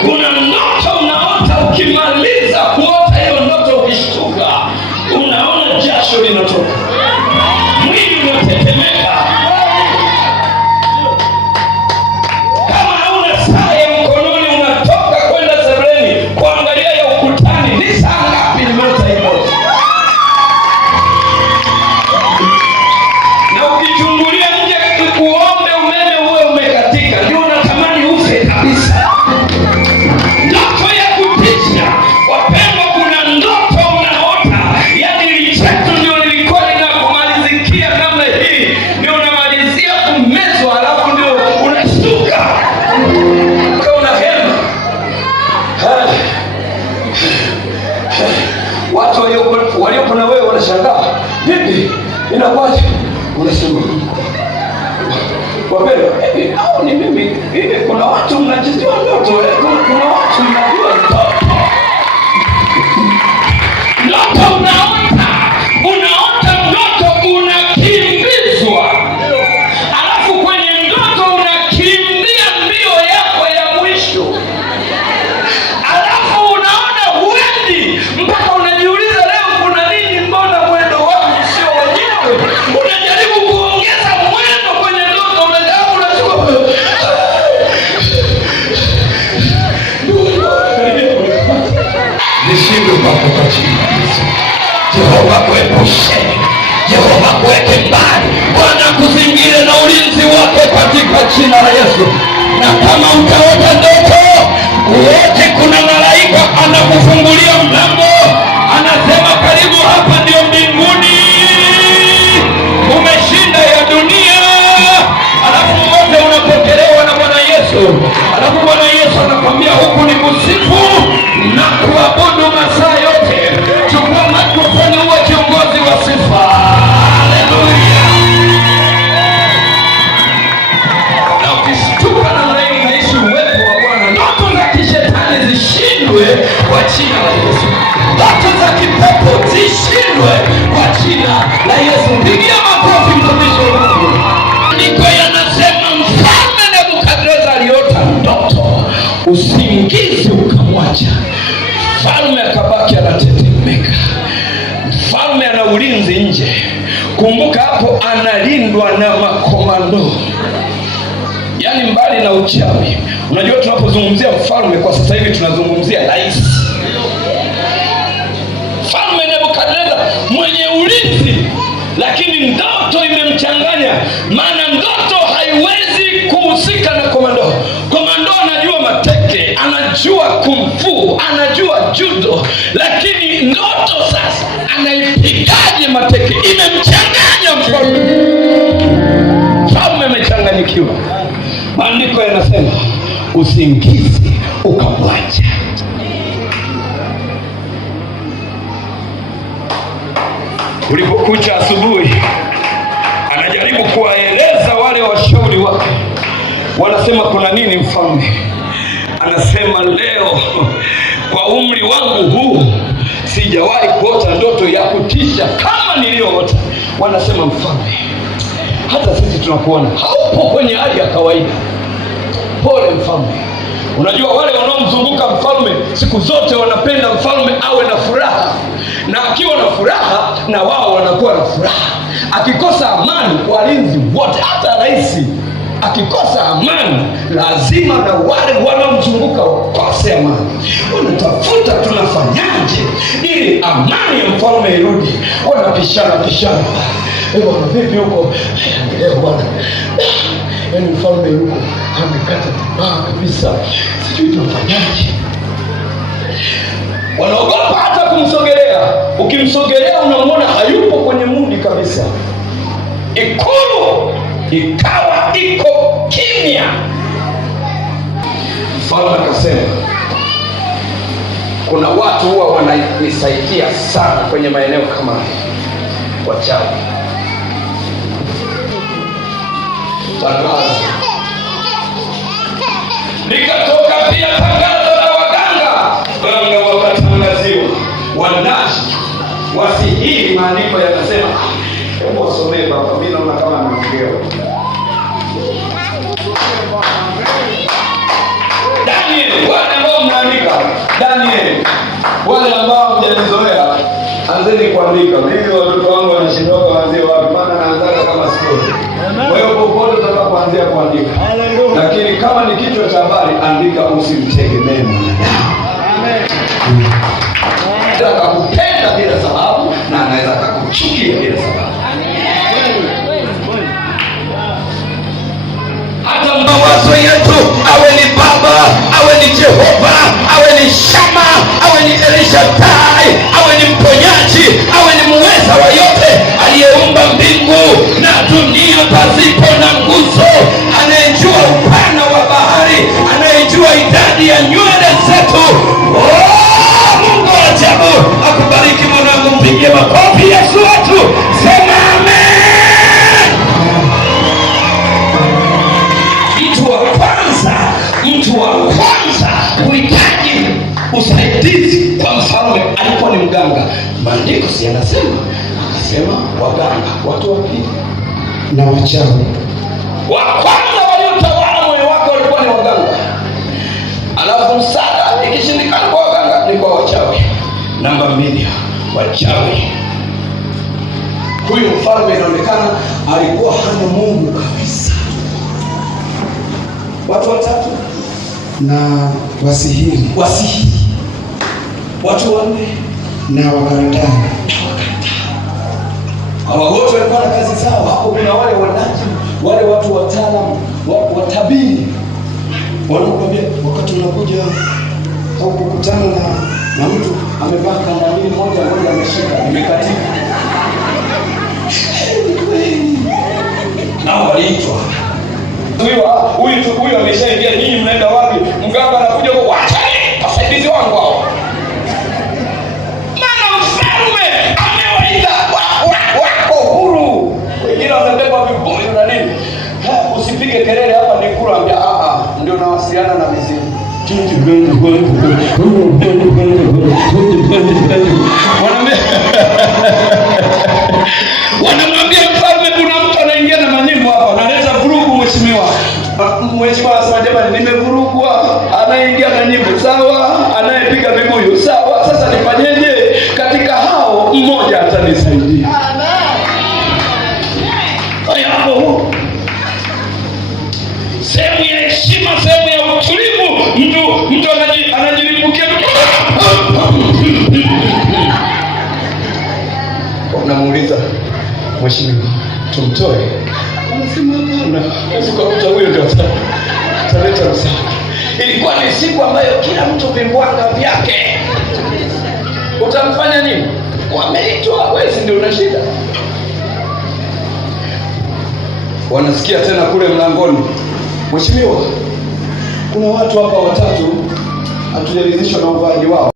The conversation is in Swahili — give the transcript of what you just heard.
Kuna ndoto unaota, ukimaliza kuota hiyo ndoto, ukishtuka unaona jasho linatoka, mwili unatetemeka. Kama hauna saa ya mkononi, unatoka kwenda sebuleni kuangalia ya ukutani, ni saa ngapi limeota hii moto, na ukichungulia nje kuombe umeme uwe umekatika, ndio unatamani ufe kabisa. Ndoto ya kutisha wapendwa, kuna ndoto unaota, yani lichetu ndio lilikuwa linakumalizikia namna hii, ndio unamalizia kumezwa, alafu ndio unashtuka kwa unahema. Watu waliopo na wewe wanashangaa, vipi inakuwaje? Unasema wapendwa, au ni mimi hivi? Kuna watu mnajitoa ndoto, kuna watu mnajua ndoto. Ndoto unaota ndoto, unakimbizwa, alafu kwenye ndoto unakimbia mbio yako ya mwisho, alafu unaona huendi, mpaka unajiuliza leo kuna nini, mbona mwendo wangu sio wenyewe? Unajaribu kuongeza mwendo kwenye ndoto, unachukua nisiwe kwako kwa jina la Yesu. Jehova kuepushe, Jehova kuweke mbali, Bwana kuzingire na ulinzi wake katika jina la Yesu. Na kama utaota ndoto wote, kuna malaika anakufungulia mlango, anasema karibu, hapa ndio mbinguni, umeshinda ya dunia. Alafu wote unapokelewa na Bwana Yesu, alafu Bwana Yesu anakwambia huku ni kusifu na kuabudu masaa yote. Chukua mikrofoni, uwe kiongozi wa sifa. Haleluya! Na ukishtuka na mlei, naishi uwepo wa Bwana. Ndoto za kishetani zishindwe kwa jina la Yesu. Ndoto za kipepo zishindwe kwa jina la Yesu. Pigia makofi mtumishi wa Mungu. Andiko yanasema Mfalme Nebukadneza aliota ndoto, usingizi ukamwacha. Mfalme akabaki anatetemeka. Mfalme ana ulinzi nje. Kumbuka hapo analindwa na makomando, yaani mbali na uchawi. Unajua tunapozungumzia mfalme kwa sasa hivi tunazungumzia rais. Mfalme Nebukadneza mwenye ulinzi, lakini ndoto imemchanganya, maana ndoto haiwezi kuhusika na komando. Komando anajua mateke, anajua kumfu, anajua judo, lakini ndoto sasa anaipigaje mateke? Imemchanganya mfalme. Mfalme amechanganyikiwa. Maandiko yanasema usingizi ukamwacha. Ulipokucha asubuhi, anajaribu kuwaeleza wale washauri wake. Wanasema kuna nini mfalme? Anasema leo kwa umri wangu huu sijawahi kuota ndoto ya kutisha kama niliyoota. Wanasema mfalme, hata sisi tunakuona haupo kwenye hali ya kawaida. Pole mfalme. Unajua wale wanaomzunguka mfalme siku zote wanapenda mfalme awe na furaha, na akiwa na furaha na wao wanakuwa na furaha. Akikosa amani, walinzi wote, hata rais akikosa amani, lazima na wale wanaomzunguka wakose amani. Wanatafuta tunafanyaje ili amani ya mfalme irudi. Wanapishana. Bwana vipi huko? Leo bwana, yaani mfalme yuko amekata tamaa kabisa, sijui tunafanyaje. Wanaogopa hata kumsogelea. Ukimsogelea unamwona hayupo kwenye mudi kabisa. Ikulu ikawa iko kimya. Mfalme akasema, kuna watu huwa wananisaidia sana kwenye maeneo kama haya, wachawi. Tangazo likatoka pia, tangazo la waganga wakatangaziwa, wanashi wasihiri. Maandiko yanasema, hebu wasomee baba, mimi naona kama anaongea. Daniel, wale Anzeni kuandika. Mimi watoto wangu wanashindwa kuanzia wapi, maana naanza kama story. Kwa hiyo popote utakapoanzia kuandika. Lakini kama ni kichwa cha habari, andika usimtegemee mwanadamu. Amen. Anaweza kukupenda bila sababu na anaweza kukuchukia bila sababu. Hata mawazo yetu, awe ni Baba, awe ni Jehova, awe ni Shama, awe ni Elishadai, awe ni mponyaji, awe ni muweza wa yote, aliyeumba mbingu na dunia pasipo na nguzo, anayejua upana wa bahari, anayejua idadi ya nywele zetu. Mungu wa ajabu akubariki mwanangu, mpigie makofi Yesu wetu. Sema amen. Mtu wa kwanza kuhitaji usaidizi kwa mfalme alikuwa ni mganga. Maandiko si yanasema, akasema waganga, watu wa pili na wachawi. Wa kwanza waliotawala moyo wake walikuwa ni waganga, alafu msaada ikishindikana kwa waganga ni kwa wachawi. Namba 2, wachawi. Huyu mfalme inaonekana alikuwa hana Mungu kabisa. Watu watatu na wasihiri. Watu 4 na wakaratani. Hawa wote walikuwa na kazi zao. Hapo kuna wale wanaji, wale watu wataalamu, watabiri. Wanakuambia wakati unakuja au kukutana na mtu amevaa kandamili moja ameshika imekatika. Na waliitwa. Huyu ameshaingia, nyinyi mnaenda wapi? Mganga anakuja kwa wachani, wasaidizi wangu hao. Maana mfalme amewaita wako huru. Wengine wamebeba vibuyu na nini. Usipige kelele hapa ni kula, ambia ndio nawasiliana na mizimu. Wanamwambia mfalme kuna mtu anaingia na manyimbo hapa, analeta vurugu mheshimiwa. Mheshimiwa anasema jamani, nimevurugwa. Anaingia na nyimbo sawa, anayepiga vibuyu sawa. Sasa nifanyeje? Katika hao mmoja atanisaidia. Hapo sehemu ya heshima, sehemu ya utulivu, mtu anajilipukia. Unamuuliza mheshimiwa, tumtoe? Anasema huyo ndio ataleta msaada. Ilikuwa ni siku ambayo kila mtu vimbwanga vyake. Utamfanya nini? Wameitwa, wewe ndio una shida. Wanasikia tena kule mlangoni, mheshimiwa, kuna watu hapa watatu hatujaridhishwa na uvaaji wao.